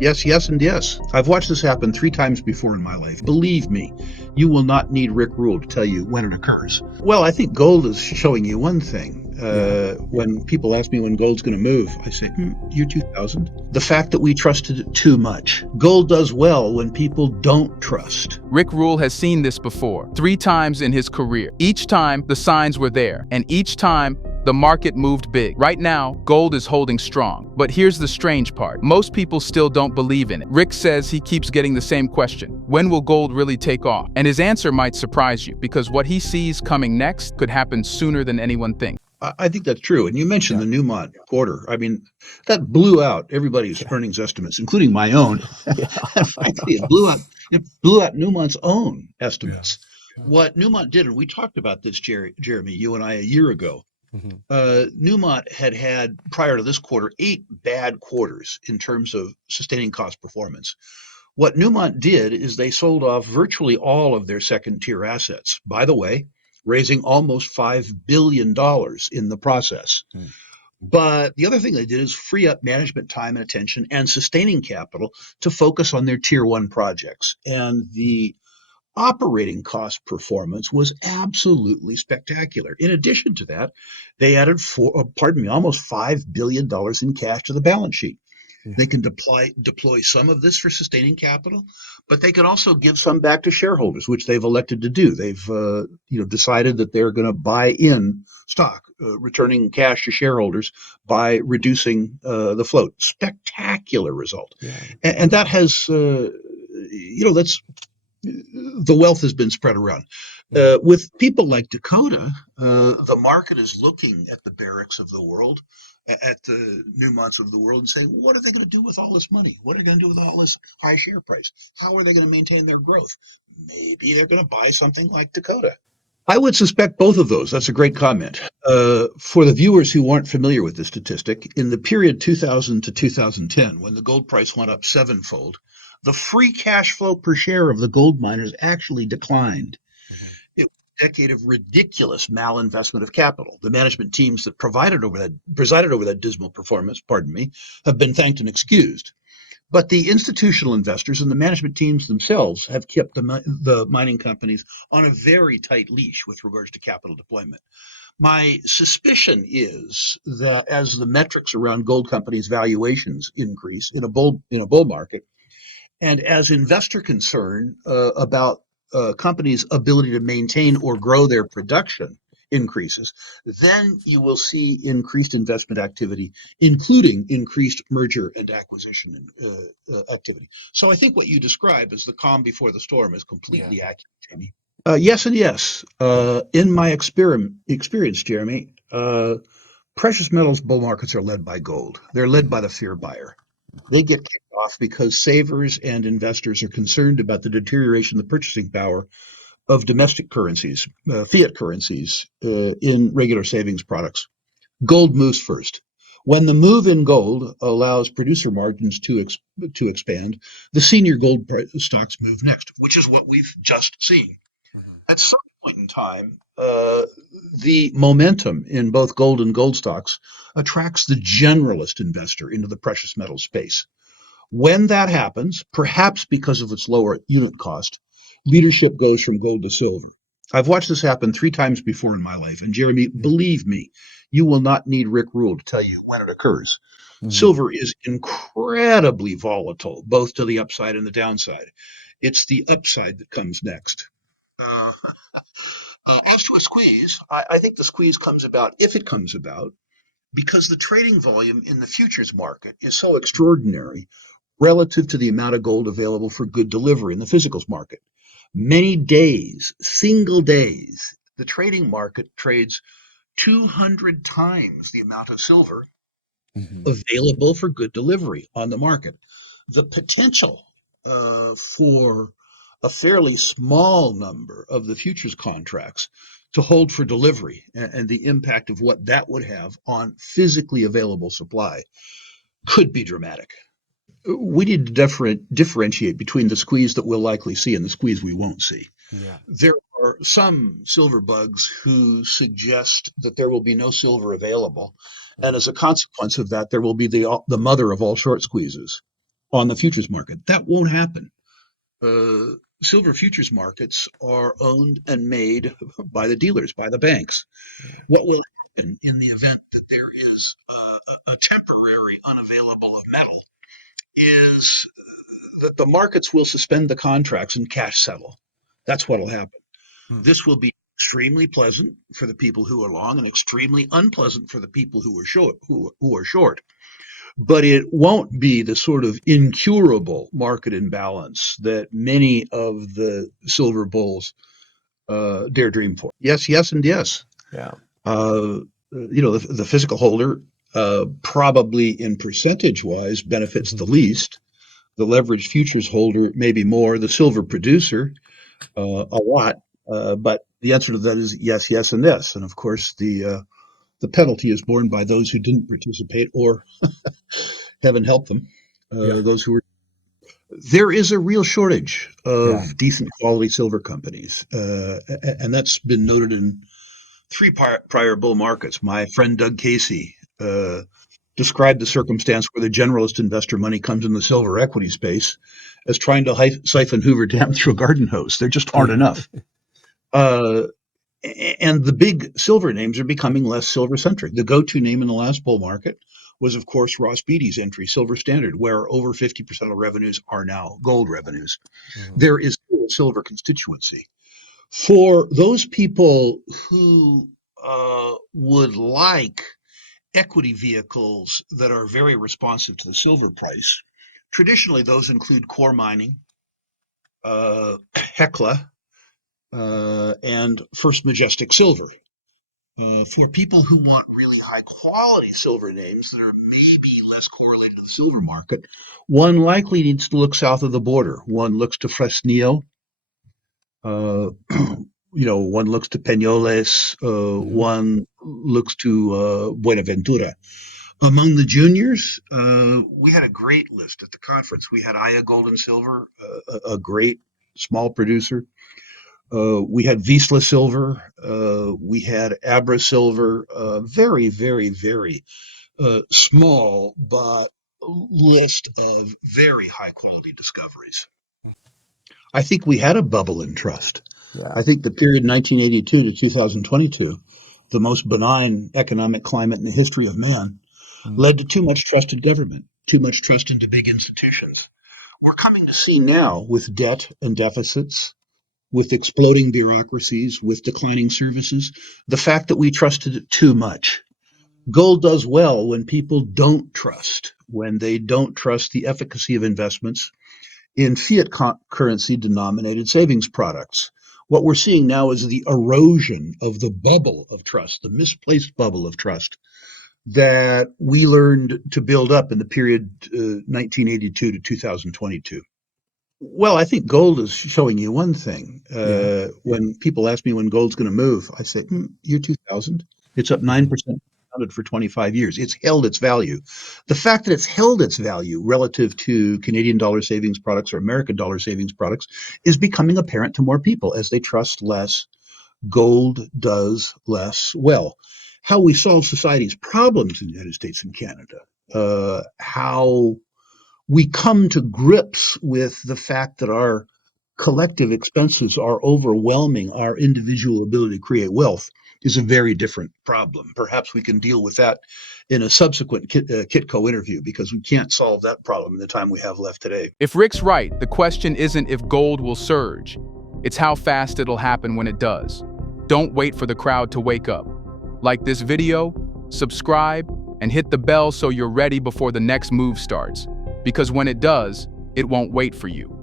Yes, yes, and yes. I've watched this happen 3 times before in my life. Believe me, you will not need Rick Rule to tell you when it occurs. Well, I think gold is showing you one thing. Yeah. When people ask me when gold's going to move, I say, year 2000. The fact that we trusted it too much. Gold does well when people don't trust. Rick Rule has seen this before, 3 times in his career. Each time, the signs were there, and each time, the market moved big. Right now, gold is holding strong. But here's the strange part. Most people still don't believe in it. Rick says he keeps getting the same question. When will gold really take off? And his answer might surprise you, because what he sees coming next could happen sooner than anyone thinks. I think that's true. And you mentioned Yeah. the Newmont quarter. I mean, that blew out everybody's Yeah. earnings estimates, including my own. Yeah. And frankly, it blew out Newmont's own Yeah. estimates. What Newmont did, and we talked about this, Jeremy, you and I, a year ago. Mhm. Newmont had prior to this quarter 8 bad quarters in terms of sustaining cost performance. What Newmont did is they sold off virtually all of their second tier assets. By the way, raising almost $5 billion in the process. Mm. But the other thing they did is free up management time and attention and sustaining capital to focus on their tier one projects. And the operating cost performance was absolutely spectacular. In addition to that, they added almost $5 billion in cash to the balance sheet. Yeah. They can deploy some of this for sustaining capital, but they can also give some back to shareholders, which they've elected to do. They've decided that they're going to buy in stock, returning cash to shareholders by reducing the float. Spectacular result, Yeah. and that has that's the wealth has been spread around. Mhm. With people like Dakota, the market is looking at the Barracks of the world, at the Newmonts of the world, and saying, what are they going to do with all this money? What are they going to do with all this high share price? How are they going to maintain their growth? Maybe they're going to buy something like Dakota. I would suspect both of those. That's a great comment. For the viewers who aren't familiar with the statistic, in the period 2000 to 2010, when the gold price went up sevenfold, the free cash flow per share of the gold miners actually declined. Mhm. It was a decade of ridiculous malinvestment of capital. The management teams that presided over that dismal performance, pardon me, have been thanked and excused. But the institutional investors and the management teams themselves have kept the mining companies on a very tight leash with regards to capital deployment. My suspicion is that as the metrics around gold companies' valuations increase in a bull market, and as investor concern about companies' ability to maintain or grow their production increases, then you will see increased investment activity, including increased merger and acquisition activity. So I think what you describe as the calm before the storm is Yeah. completely accurate, Jamie. Yes and yes. In my experience, Jeremy, precious metals bull markets are led by gold. They're led Mhm. by the fear buyer. They get kicked off because savers and investors are concerned about the deterioration of the purchasing power of domestic currencies, fiat currencies, in regular savings products. Gold moves first. When the move in gold allows producer margins to expand, the senior gold stocks move next, which is what we've just seen. Mhm. At some point in time, the momentum in both gold and gold stocks attracts the generalist investor into the precious metal space. When that happens, perhaps because of its lower unit cost, leadership goes from gold to silver. I've watched this happen 3 times before in my life. And Jeremy, Yeah. believe me, you will not need Rick Rule to tell you when it occurs. Mhm. Silver is incredibly volatile, both to the upside and the downside. It's the upside that comes next. Uh, as to a squeeze, I think the squeeze comes about, if it comes about, because the trading volume in the futures market is so extraordinary relative to the amount of gold available for good delivery in the physicals market. Many days, single days, the trading market trades 200 times the amount of silver Mhm. available for good delivery on the market. The potential for a fairly small number of the futures contracts to hold for delivery and the impact of what that would have on physically available supply could be dramatic. We need to differentiate between the squeeze that we'll likely see and the squeeze we won't see. Yeah. There are some silver bugs who suggest that there will be no silver available, and Mhm. as a consequence of that, there will be the mother of all short squeezes. on the futures market. That won't happen. Silver futures markets are owned and made by the dealers, by the banks. Yeah. What will happen in the event that there is a temporary unavailable of metal is that the markets will suspend the contracts and cash settle. That's what will happen. Hmm. This will be extremely pleasant for the people who are long and extremely unpleasant for the people who are short. Who are short. But it won't be the sort of incurable market imbalance that many of the silver bulls dare dream for. Yes, yes, and yes. Yeah. The physical holder probably in percentage wise benefits the least. The leveraged futures holder maybe more. The silver producer a lot. But the answer to that is yes, yes, and yes. And of course, the penalty is borne by those who didn't participate or heaven help them. Yeah. Those who are There is a real shortage Yeah. of decent quality silver companies, and that's been noted in three prior bull markets. My friend Doug Casey described the circumstance where the generalist investor money comes in the silver equity space as trying to siphon Hoover Dam through a garden hose. There just aren't enough. Uh, and the big silver names are becoming less silver centric. The go-to name in the last bull market was, of course, Ross Beatty's entry, Silver Standard, where over 50% of revenues are now gold revenues. Mhm. There is still a silver constituency. For those people who would like equity vehicles that are very responsive to the silver price, traditionally those include core mining, Hecla, and First Majestic Silver. For people who want really high quality silver names that are maybe less correlated to the silver market, one likely needs to look south of the border. One looks to Fresnillo, uh, one looks to Peñoles, Mhm. one looks to Buenaventura. Among the juniors, we had a great list at the conference. We had Aya Gold and Silver, a great small producer. We had Visla Silver. We had Abra Silver. Very, very, very small, but list of very high quality discoveries. I think we had a bubble in trust. Yeah. I think the period 1982 to 2022, the most benign economic climate in the history of man, Mm. led to too much trust in government, too much trust into big institutions. We're coming to see now with debt and deficits, with exploding bureaucracies, with declining services, the fact that we trusted it too much. Gold does well when people don't trust, when they don't trust the efficacy of investments in fiat currency denominated savings products. What we're seeing now is the erosion of the bubble of trust, the misplaced bubble of trust that we learned to build up in the period 1982 to 2022. Well, I think gold is showing you one thing. Yeah. When people ask me when gold's going to move, I say, year 2000. It's up Mhm. 9% for 25 years. It's held its value. The fact that it's held its value relative to Canadian dollar savings products or American dollar savings products is becoming apparent to more people as they trust less. Gold does less well. How we solve society's problems in the United States and Canada, how we come to grips with the fact that our collective expenses are overwhelming our individual ability to create wealth is a very different problem. Perhaps we can deal with that in a subsequent Kitco interview because we can't solve that problem in the time we have left today. If Rick's right, the question isn't if gold will surge. It's how fast it'll happen when it does. Don't wait for the crowd to wake up. Like this video, subscribe, and hit the bell so you're ready before the next move starts. Because when it does, it won't wait for you.